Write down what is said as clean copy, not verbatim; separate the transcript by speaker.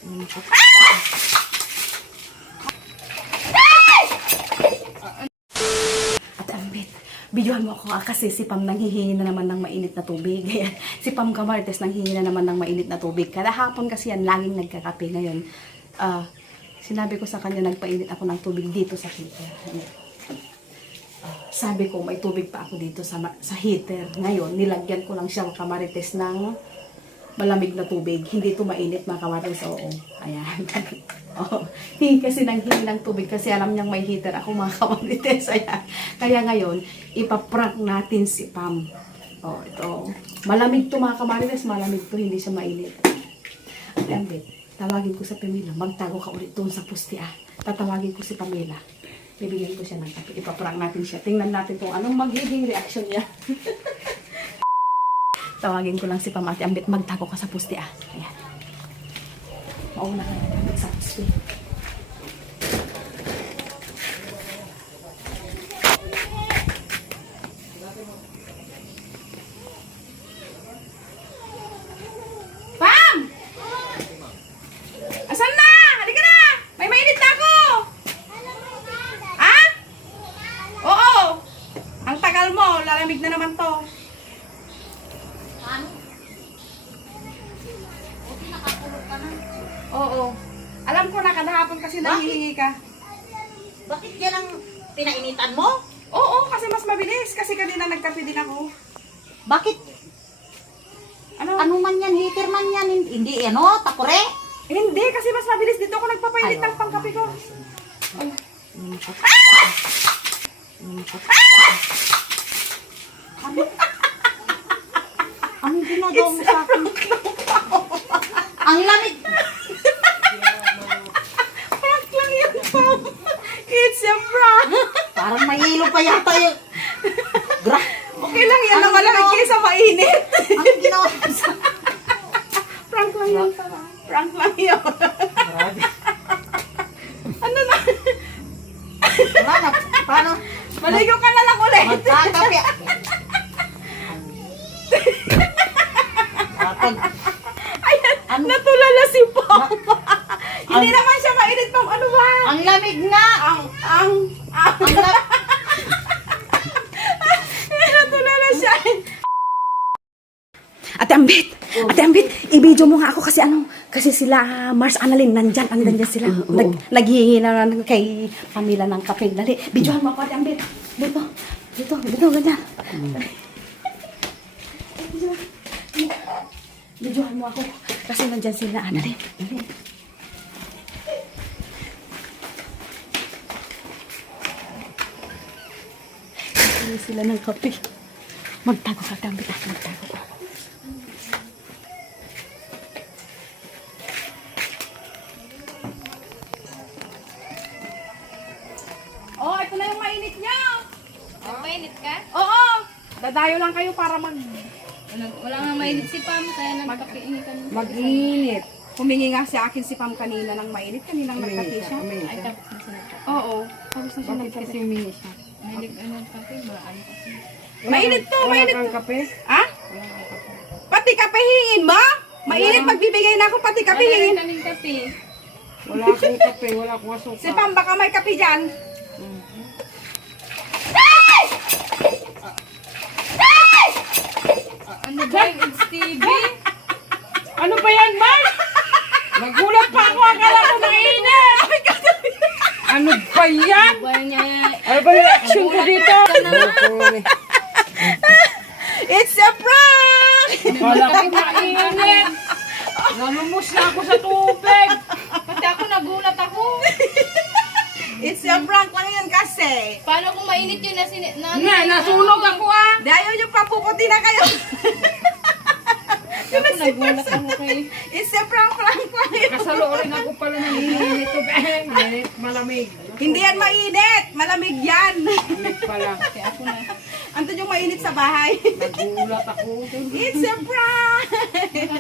Speaker 1: At ambit, videohan mo ako kasi si Pam nanghihingi na naman ng mainit na tubig. Si Pam Camartes nanghihingi na naman ng mainit na tubig. Kada hapon kasi yan, laging nagkakape ngayon. Sinabi ko sa kanya, nagpainit ako ng tubig dito sa heater. Sabi ko, may tubig pa ako dito sa heater. Ngayon, nilagyan ko lang siya Camartes ng malamig na tubig. Hindi ito mainit, mga Camartes. Oo. Ayan. Oh, kasi nanghingi ng tubig kasi alam niyang may heater ako, mga Camartes. Ayan. Kaya ngayon, ipaprank natin si Pam. Oh, ito. Malamig to, mga Camartes. Malamig to, hindi siya mainit. At ambit, tawagin ko sa Pamela. Magtago ka ulit doon sa pusti. Tatawagin ko si Pamela. Bibigyan ko siya ng kape. Ipaprank natin siya. Tingnan natin kung anong magiging reaction niya. Tawagin ko lang si Pam Ate Ambit. Magtago ka sa pusti. Ayan. Mauna ka na sa pusti. Pam! Asan na? Halika na! May mainit na ako! Oo! Ang tagal mo, lalamig na naman to.
Speaker 2: Ano? Buti nakakulog ka na.
Speaker 1: Oo. Alam ko na kada hapon kasi nanghihingi ka.
Speaker 2: Bakit yan ang pinainitan mo?
Speaker 1: Oo, kasi mas mabilis. Kasi kanina nagkape din ako.
Speaker 2: Bakit? Ano man yan, heater man yan. Hindi ano, tapure?
Speaker 1: Hindi, kasi mas mabilis. Dito ako nagpapainit ng pangkape ko. Ay.
Speaker 2: Anong ginagawa mo sa akin? Ang lamig!
Speaker 1: Prank lang yan, Pam. It's a prank.
Speaker 2: Parang may hilo pa yata yung...
Speaker 1: Okay lang yan na malamig kaysa mainit.
Speaker 2: Anong ginawa mo sa...
Speaker 1: Prank lang yan, Pam. Prank lang yan. Ano na?
Speaker 2: Wala na, paano?
Speaker 1: Maligo ka na lang ulit.
Speaker 2: Magkakape.
Speaker 1: Ayan, natulala si Pam. Hindi naman siya mainit, Pam. Ano ba?
Speaker 2: Ang lamig nga!
Speaker 1: Ang natulala siya. Ate Ambit, i-video mo nga ako kasi kasi sila Mars Annalyn nandyan sila. Naghihingi na kay Pamela ng kape. Dali, videohan mo ako, Ate Ambit. Dito, ganyan. Videohan mo ako kasi nandyan sila. Dali. Naghihingi sila ng kape. Magtago ka, Ate Ambit. Magtago ka. Oh, ito na yung mainit niya.
Speaker 3: Mainit ka?
Speaker 1: Oo. Dadayo lang kayo para
Speaker 3: Wala nga mainit si Pam, kaya nagpakiinitan.
Speaker 1: mag-init. Humingi nga sa akin si Pam kanina ng mainit. Kaninang nagkape siya.
Speaker 3: Ay, tapos na siya nagkape.
Speaker 1: Oo. Tapos na siya nagkape.
Speaker 4: humingi siya?
Speaker 3: Mahilig ng kape, maano kasi.
Speaker 1: Mainit to, mainit
Speaker 4: Wala
Speaker 1: to.
Speaker 4: kang kape?
Speaker 1: Ha? Pati kape hingin mo? Mainit, magbibigay na ako pati kape
Speaker 3: Wala rin
Speaker 1: hingin.
Speaker 3: kaming kape.
Speaker 4: Wala akong kape, wala akong asuka.
Speaker 1: Si Pam, baka may kape dyan.
Speaker 3: Ano ba yung It's TV?
Speaker 4: Ano ba yan, Mark? Nagulat pa ako, akala ko mainit. Ano ba yan?
Speaker 3: Ba niya?
Speaker 4: Ano ba yung action ko dito?
Speaker 1: It's a prank!
Speaker 4: Akala ko mainit. Nalumos na ako sa tubig.
Speaker 3: Pati ako nagulat ako.
Speaker 1: It's a prank lang yan kasi.
Speaker 3: Paano kung mainit yun na
Speaker 4: Nga, nasunog ako ah.
Speaker 1: Di ayaw yung papuputi na kayo.
Speaker 3: Ako nagulat ako kay...
Speaker 1: It's a prank lang yan.
Speaker 4: Kasaloorin ako pala ng init tubig. Init, malamig.
Speaker 1: Hindi yan mainit. Malamig yan.
Speaker 4: Init pala.
Speaker 3: Kaya ako na.
Speaker 1: Anto yung mainit sa bahay.
Speaker 4: Nagulat ako.
Speaker 1: It's a prank!